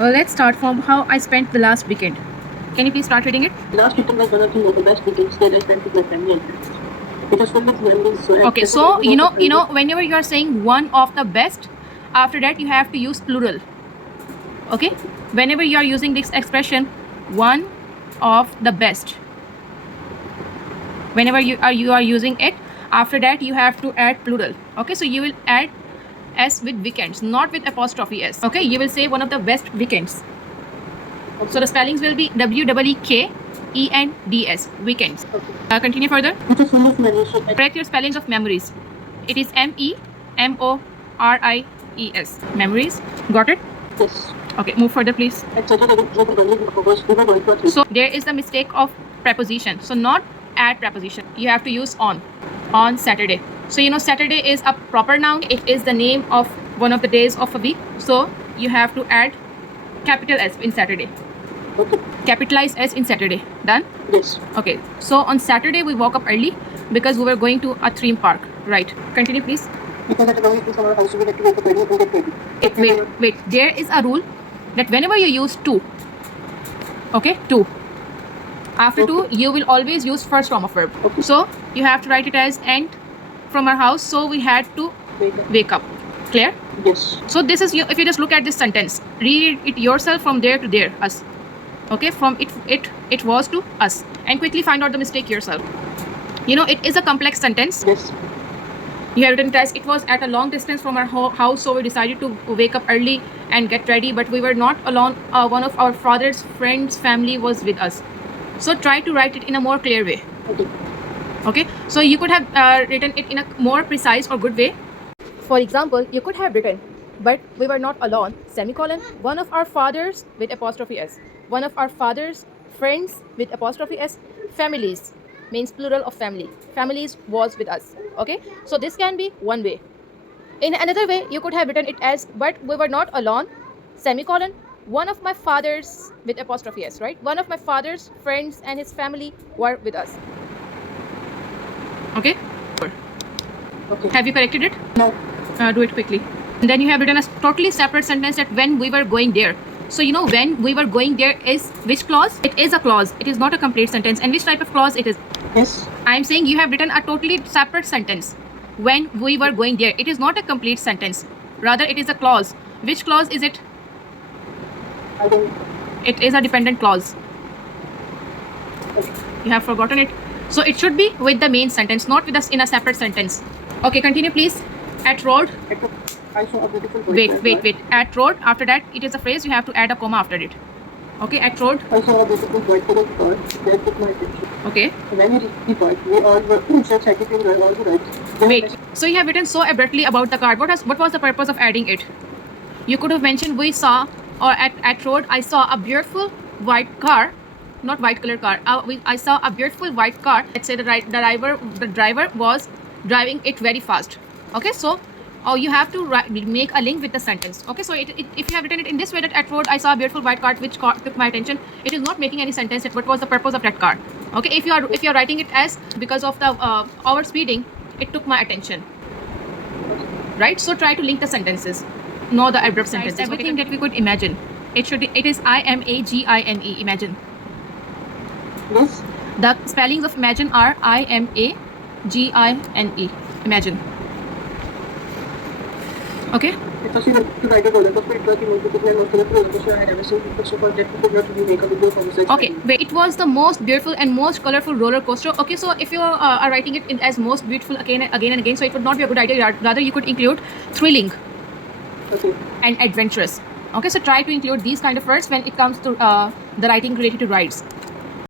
Let's start from how I spent the last weekend. Can you please start reading it? Last weekend was one of the best weekends that I spent with my family and friends. It was full of memories. Okay, so whenever you are saying one of the best, after that you have to use plural. Okay, whenever you are using this expression, one of the best, whenever you are using it, after that you have to add plural. Okay, so you will add s with weekends, not with apostrophe s. Okay, you will say one of the best weekends. So the spellings will be WEEKENDS, weekends. Continue further. It was full of memories. Correct your spellings of memories. It is MEMORIES. Memories. Got it? Yes. Okay, move further, please. At Saturday, we were going to a trip. So there is a mistake of preposition. So not add preposition. You have to use on Saturday. So Saturday is a proper noun. It is the name of one of the days of a week. So you have to add capital S in Saturday. Okay. Capitalize S in Saturday. Done? Yes. Okay. So on Saturday we woke up early because we were going to a theme park. Right. Continue, please. Because at the moment in our house, we had to wake up early and get ready. Wait. There is a rule that whenever you use to, okay, to, after to, you will always use first form of verb. Okay. So you have to write it as and from our house. So we had to wake up. Clear? Yes. So this is if you just look at this sentence, read it yourself from there to there, us. Okay, from it was to us, and quickly find out the mistake yourself. It is a complex sentence. Yes. You have written it as it was at a long distance from our house, so we decided to wake up early and get ready, but we were not alone. One of our father's friends' family was with us. So try to write it in a more clear way. Okay. Okay, so you could have written it in a more precise or good way. For example, you could have written, but we were not alone, semicolon, one of our fathers with apostrophe s, one of our father's friends with apostrophe s, families, means plural of family, families was with us. Okay, so this can be one way. In another way, you could have written it as, but we were not alone, semicolon, one of my father's with apostrophe s, right? One of my father's friends and his family were with us. Okay? Okay. Have you corrected it? No. Do it quickly. And then you have written a totally separate sentence that when we were going there. So when we were going there is which clause? It is a clause. It is not a complete sentence. And which type of clause it is? Yes. I am saying you have written a totally separate sentence. When we were going there. It is not a complete sentence. Rather, it is a clause. Which clause is it? I don't. It is a dependent clause. Okay. You have forgotten it. So it should be with the main sentence, not with us in a separate sentence. Okay, continue please. At road. I saw a beautiful boy. Wait. At road. After that, it is a phrase. You have to add a comma after it. Okay, at road. I saw a beautiful white colored car that took my attention. Okay. When we reached the park, we all were so excited to enjoy all the rides. Wait. So you have written so abruptly about the car. What was the purpose of adding it? You could have mentioned we saw, or at road I saw a beautiful white car, not white color car. I saw a beautiful white car. Let's say the driver was driving it very fast. Okay, so you have to make a link with the sentence. Okay, so if you have written it in this way, that at road I saw a beautiful white car which took my attention, it is not making any sentence that what was the purpose of that car. Okay, if you are writing it as because of the our speeding, it took my attention. Right, so try to link the sentences, not the abrupt sentences. Everything that we could imagine. It is IMAGINE. Imagine. Yes. The spellings of imagine are IMAGINE. Imagine. Okay. It was even to write a roller coaster. It was the most beautiful and most colorful roller coaster I had ever seen. It was so fun that we could not really make a video from the side. Okay, wait. It was the most beautiful and most colorful roller coaster. Okay, so if you are writing it as most beautiful again and again, so it would not be a good idea. Rather, you could include thrilling. Okay. And adventurous. Okay, so try to include these kind of words when it comes to the writing related to rides.